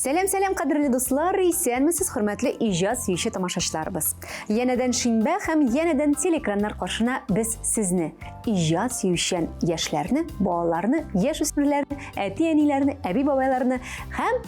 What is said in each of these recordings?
Сәлем қадірлі достар, сәнмісіз құрметлі ижаз сүйші тамашашыларыбыз. Енеден шимбә һәм енеден телекраннар қаршына біз сізні, ижаз сүйшен яшьләрне, балаларны, яшь үсмерләрне, әти-әниләрне, әби-бабайларны һәм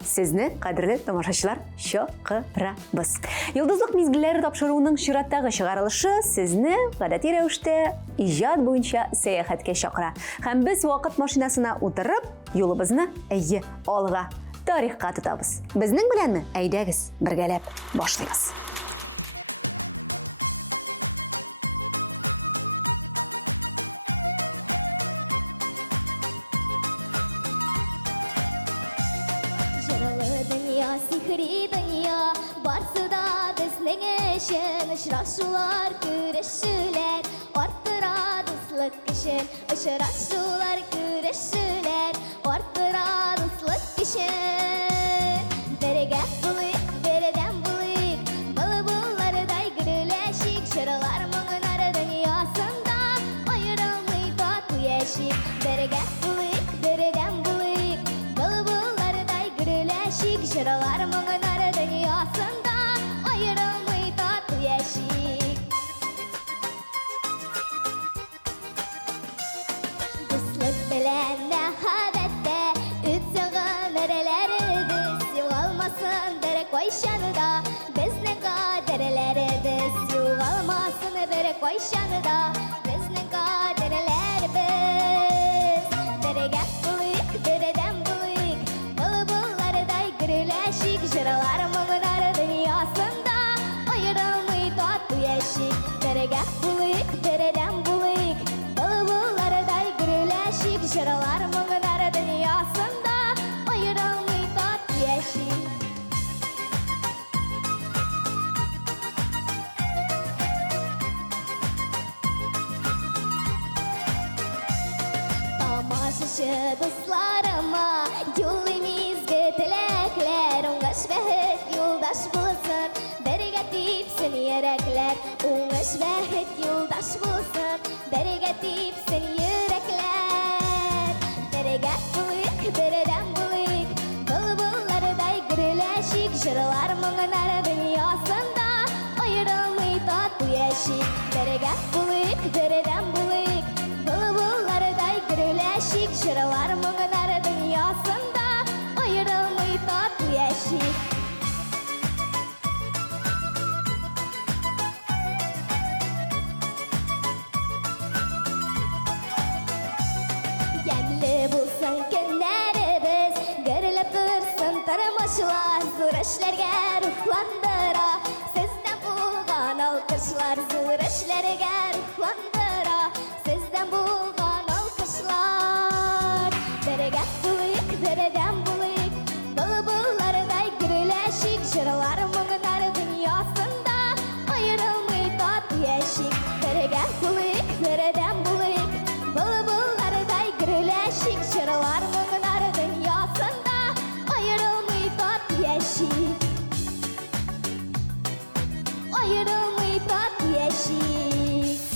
сізні, қадірлі тамашашылар, шақырабыз. Йылдызлық мезгілләре тапшыруының чираттагы чыгарылышы сізні гадәти рәвештә иҗат буенча сәяхәткә чакыра. Һәм без вакыт машинасына утырып, юлыбызны алга тарихка тотабыз. Безнең беләнме? Әйдәгез, бергәләп башлыйбыз. Сихри dünya барсыда безнең өчен очрашулар, күрешүләр арттыра дуслык көчен. Очрашулар, күрешүләр арттыра дуслык көчен. Бергә булыйк, бердәм булыйк, былбыллардай гүреләшик. Җырлар моңнар дөньясында аерылмый тату яшик. Бергә булыйк, бердәм булыйк, былбыллардай гүреләшик. Җырлар моңнар дөньясында аерылмый тату яшик. Дуслык белән мәхәббәттә үтсәгән әрәләребез югалмасын бер кайчанда. Безнең кадерләребез югалмасын бер кайчанда. Безнең кадерләребез бергә булыйк, бердәм булыйк, былбыллардай гүреләшик. Җырлар моңнар дөньясында аерылмый тату яшик. Бергә булыйк, бердәм булыйк, былбыллардай гүреләшик. Җырлар моңнар дөньясында аерылмый тату яшик. Тамашачы дусларыма юлымызга теләкләр, уңыш бәхет юлдаш булсын, бергә типсен йөрәкләр. Уңыш бәхет юлдаш булсын, бергә типсен йөрәкләр. Бергә булыйк, бердәм булыйк, былбыллардай гүреләшик. Җырлар моңнар дөньясында аерылмый тату яшик. Бергә булыйк, бердәм булыйк, былбыллардай гүреләшик. Җырлар моңнар дөньясында аерылмый тату яшик. Ямлы булсын көннәребез, гөрләп торсын тормышлар. Зур эшләргә рухландыра сездән булган алкышлар. Зур эшләргә рухландыра сездән булган алкышлар. Бергә булыйк, бердәм булыйк, былбыллардай гүреләшик. Җырлар моңнар дөньясында аерылмый тату яшик. Бергә булыйк, бердәм булыйк, былбыллардай гүреләшик. Җырлар моңнар дөньясында аерылмый тату яшик. Аерылмый тату яшик.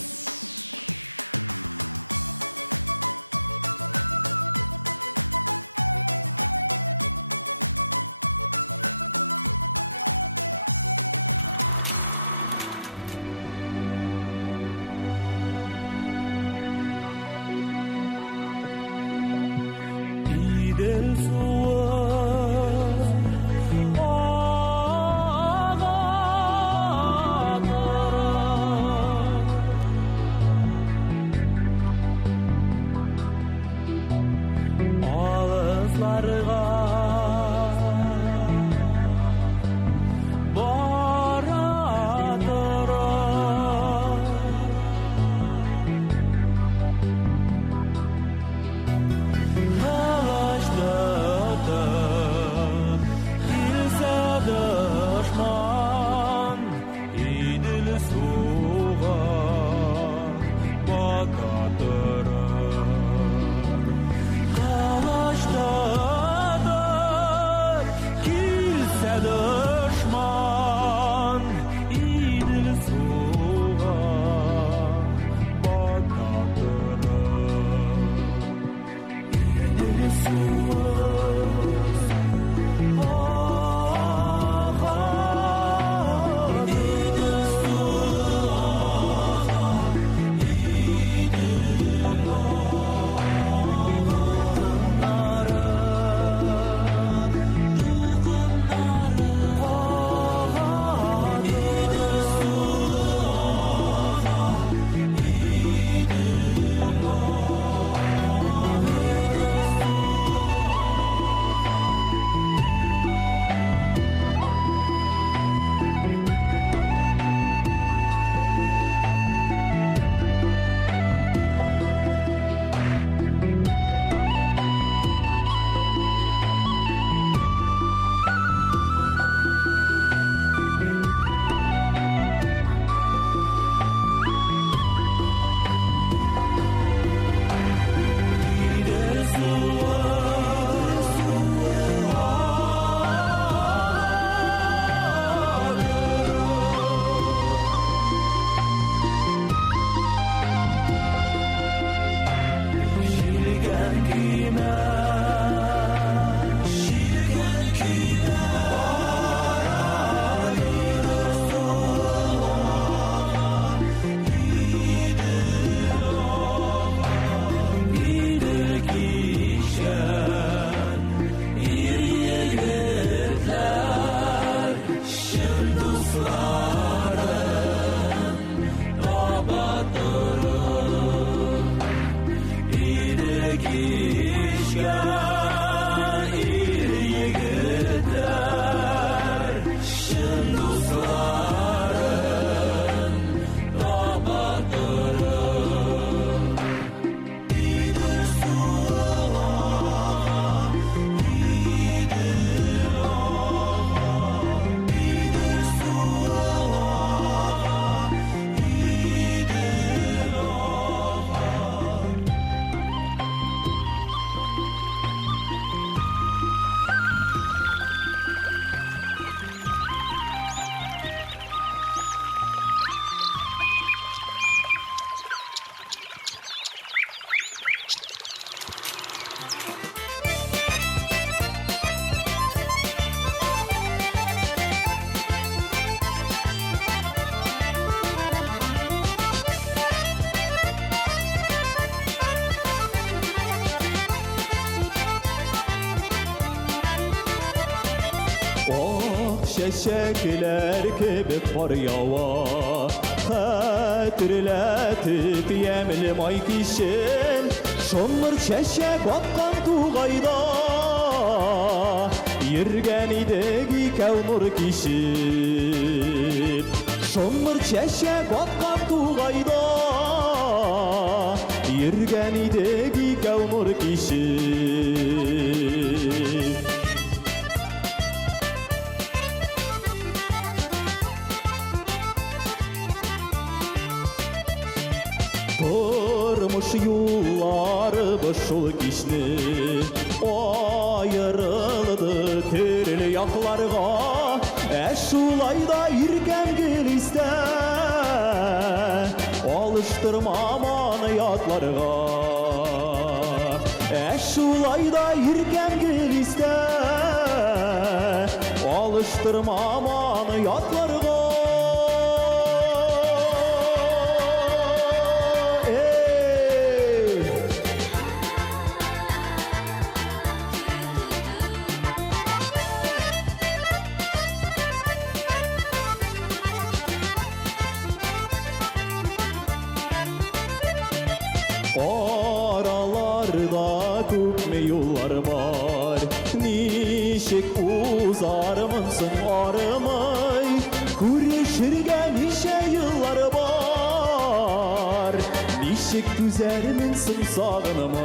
çeşekler kebek kar yava Hatırlatıp yemlim ay kişin Şonlar çeşek atkan tuğayda Yirgen idegi kevnur kişin Şonlar çeşek atkan tuğayda Yirgen idegi kevnur kişin Durmuş yolları başul kişni Ayrıldı terli yaklarga Eşulayda irkem geliste Alıştırma amaniyatlarga Eşulayda irkem geliste Alıştırma amaniyatlarga Aralarda köpme yollar var Nişek uzarmınsın aramay Kuruşurgen nişe yıllar var Nişek düzerminsin sağınamay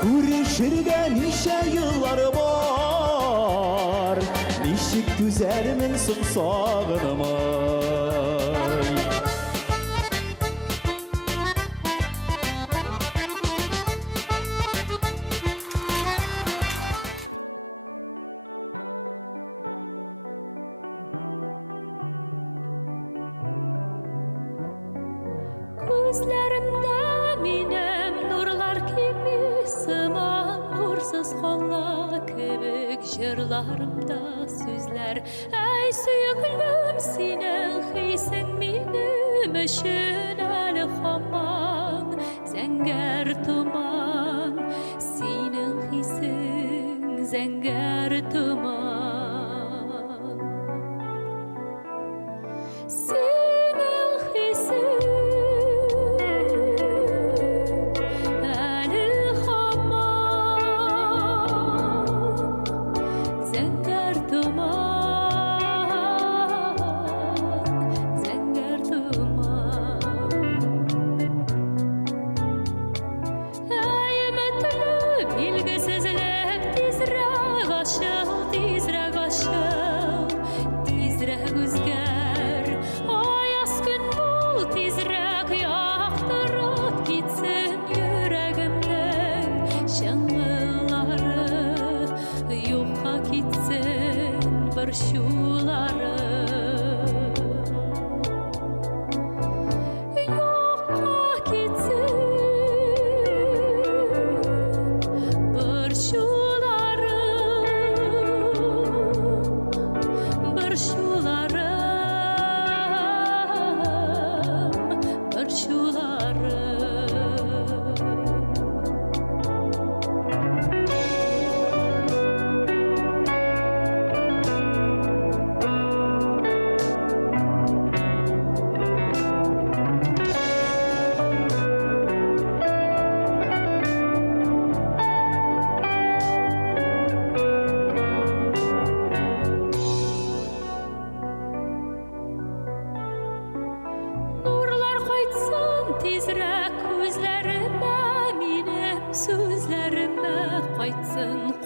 Kuruşurgen nişe yıllar var Nişek düzerminsin sağınamay Gözlerimde minem nurlar kimi Sıman nursuz kolla kebek Jırlarımda sözler Ey süyüklüm senin hisen minim Öşün ali haman Zenger tuman Senin hisin zenger tuman Senin hisin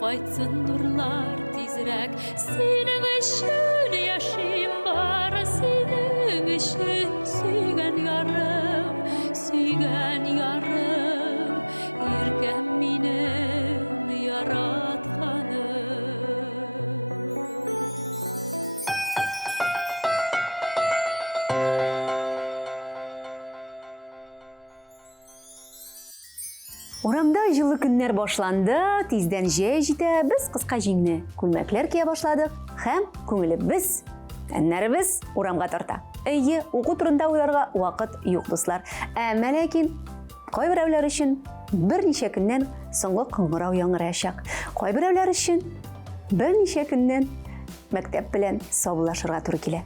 Qaytsın nurlar tezrek Senin üçün yaşayım var Senin üçün suygan yarım Erken minem yaratkanım Урамда жылы күннәр башланды, тиздән җәй җитә, без кыска җиңне күлмәкләр кия башладык һәм күңелебез, әннәребез урамга тарта. Әйе, уку турында уйларга вакыт юк, дуслар. Әмма ләкин кайберәүләр өчен берничә көннән соңгы кыңгырау яңгыраячак. Кайберәүләр өчен берничә көннән мәктәп белән саубуллашырга туры килә.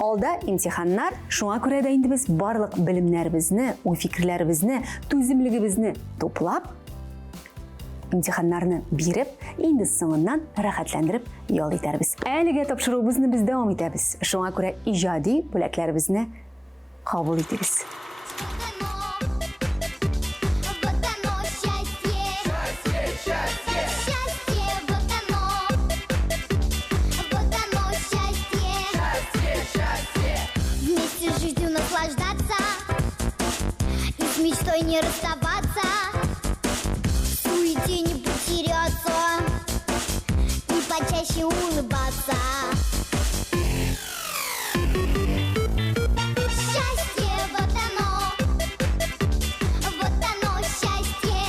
Алда имтиханнар, шуңа күрә дә инде без барлык белемнәребезне, уй-фикерләребезне, түземлегебезне туплап, имтиханнарны биреп, инде соңыннан рәхәтләндереп ял итәрбез. Әлегә тапшыруыбызны без дәвам итәбез. Шуңа күрә иҗади бүләкләребезне кабул итегез. Вместе с жизнью наслаждаться и с мечтой не расставаться, в суете не потеряться и почаще улыбаться. Счастье, вот оно, счастье.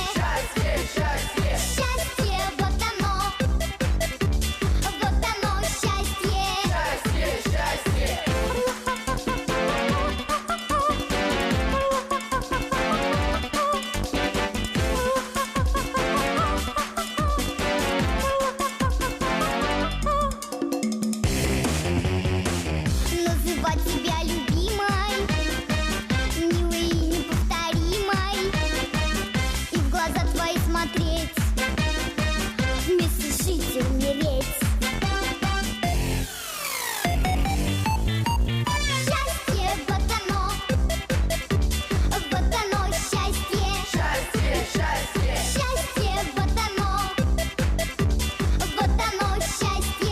Счастье, вот оно, счастье. Называть себя любимой, милой и неповторимой, и в глаза твои смотреть, вместе жить и умереть. Счастье, вот оно, счастье. Счастье, вот оно, счастье.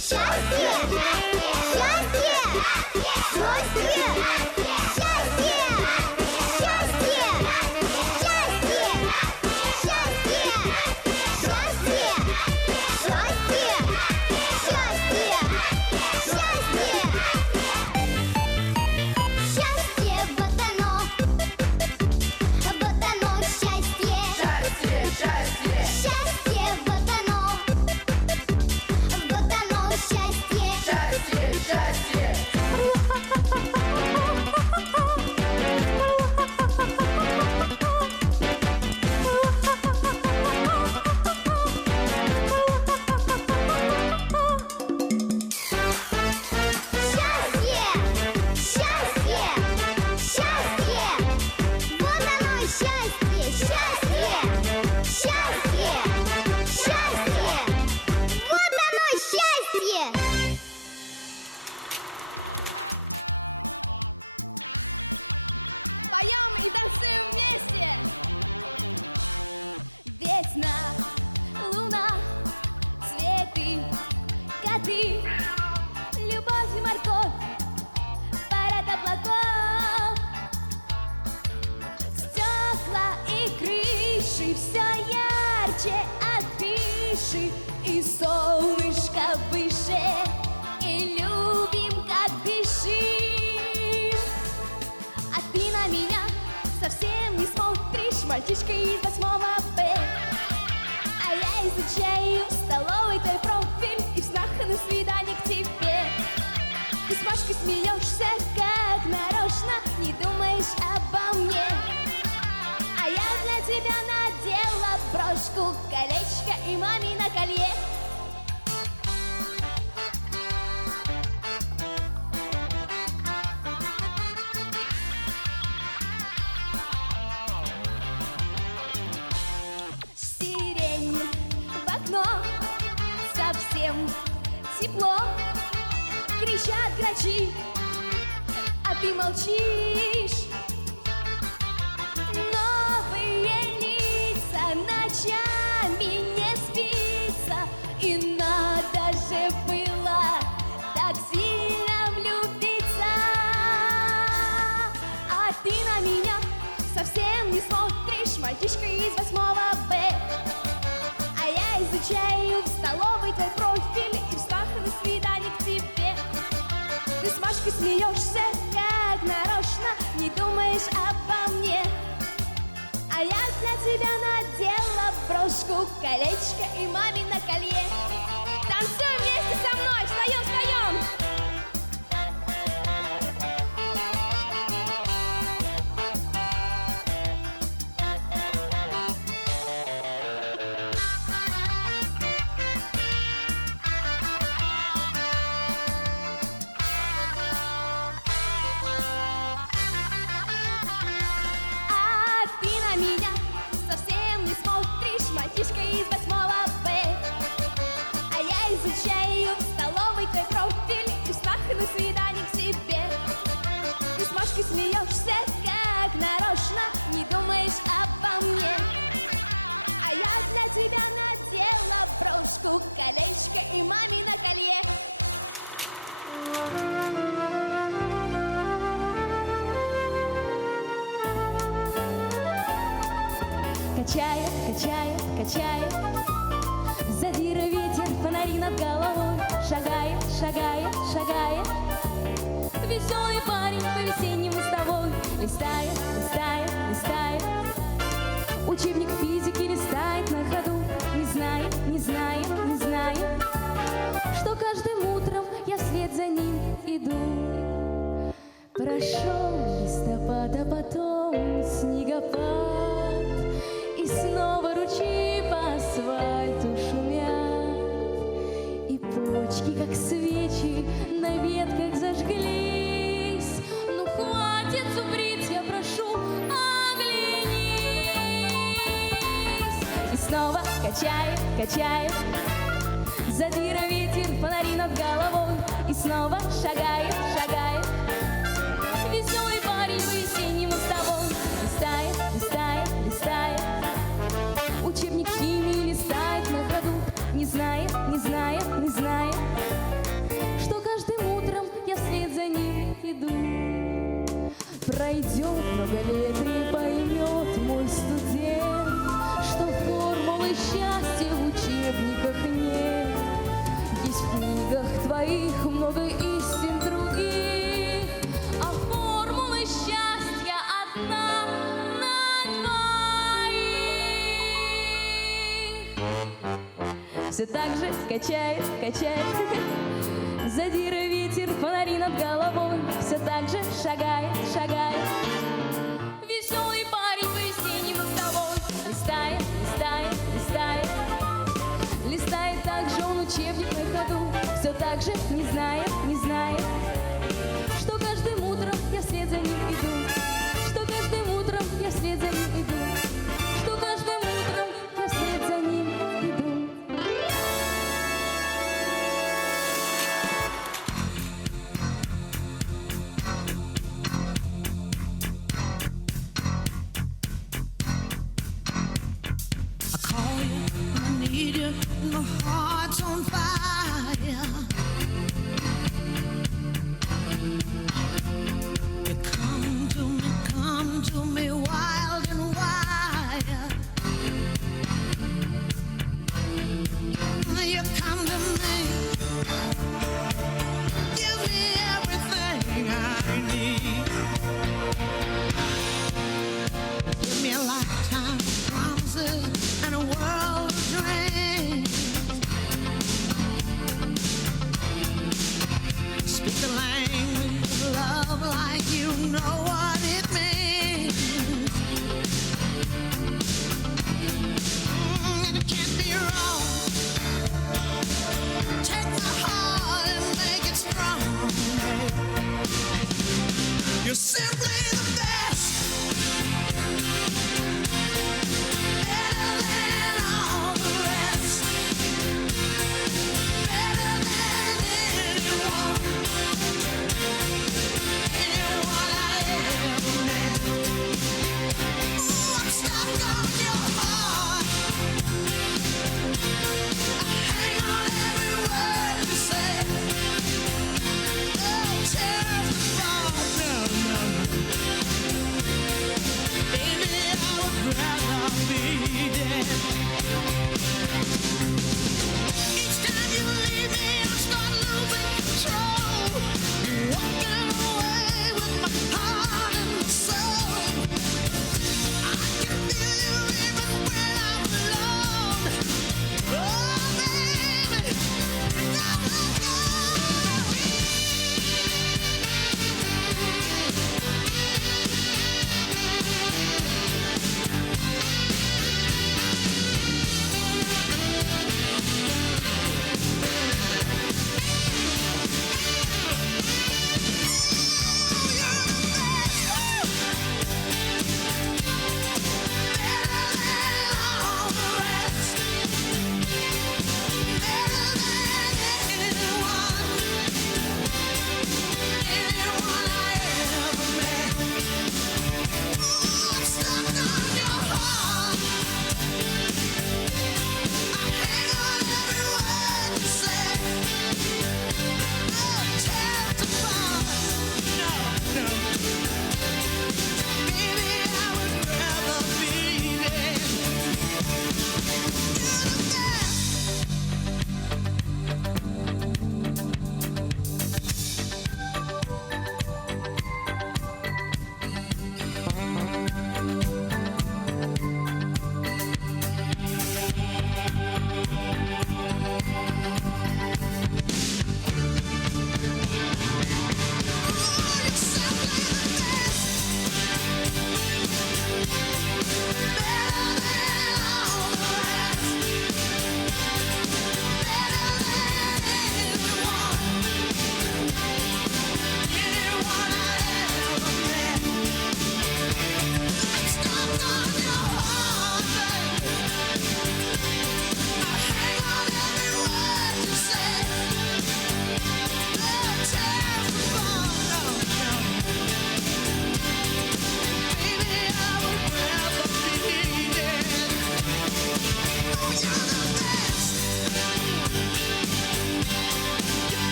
Счастье! все ярче отпиши, и солнышко выше, и любим, как дышим. А ты на меня совсем не смотришь, мальчишка из 8 Б. А я изучаю в столовой твой профиль, и в снах на свидание к тебе. Ты с Машкой смеешься, как нарочно, не думаешь обо мне. А я для тебя надела брошку, колечко и мамино колье. Сирень в окно, совсем тепло, кричат грачи, а ты молчишь. Новые лица, ночами не спится, и надо же было так сильно влюбиться. А ты на меня совсем не смотришь, мальчишка из 8 Б. А я изучаю в столовой твой профиль, и в снах на свидание к тебе. Ты с Машкой смеешься, как нарочно, не думаешь обо мне. А я для тебя надела брошку, колечко и мамино колье. Танцуй вместе со мной, встаем, встаем! я надела брошку, колечко и мамино колье. Качает, качает, качает, задира ветер, фонари над головой. Шагает, шагает, шагает, веселый парень по весеннему с тобой. Листает, листает, листает, учебник физики листает на ходу. Не знает, не знает, не знает, что каждым утром я вслед за ним иду. Прошел листопад, а потом снегопад, и снова ручьи по асфальту шумят, и почки, как свечи, на ветках зажглись. Ну хватит зубрить, я прошу, оглянись. И снова качает, качает, задира ветер, фонари над головой. И снова шагает, шагает, веселый парень по весеннему с тобой. Листает, листает, листает, учебник химии листает на ходу. Не знает, не знает, не знает, что каждым утром я вслед за ним иду. Пройдет много лет и поймет мой студент, что формулы счастья в учебниках нет. Есть в книгах твоих много истин других, а формулы счастья одна на двоих. Все так же качает, качает, задира ветер, фонари над головой. Все так же шагает, шагает, веселый парень по весеннему с тобой. Листает, листает, листает, листает так же он учебник на ходу. Все так же не знает, не знает, что каждым утром я вслед за ним иду. Что каждым утром я вслед за ним иду. Что каждым утром я вслед за ним иду. I call you, I need you, my heart's on fire. You come to me wild and wild. You come to me, give me everything I need. Give me a lifetime of promises and a world of dreams. Speak the language of love like you know what it means. And it can't be wrong. Take my heart and make it strong. You're simply the best. Better than all the rest. Better than anyone. Anyone I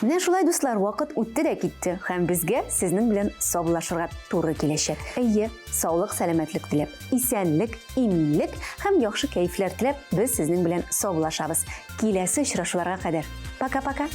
Менә шулай дуслар, вакыт үтте дә китте һәм безгә сезнең белән саубуллашырга туры киләчәк. Әйе, саулык, сәламәтлек теләп, исәнлек, иминлек һәм яхшы кәефләр теләп, без сезнең белән саубуллашабыз. Киләсе очрашуларга кадәр. Пока-пока.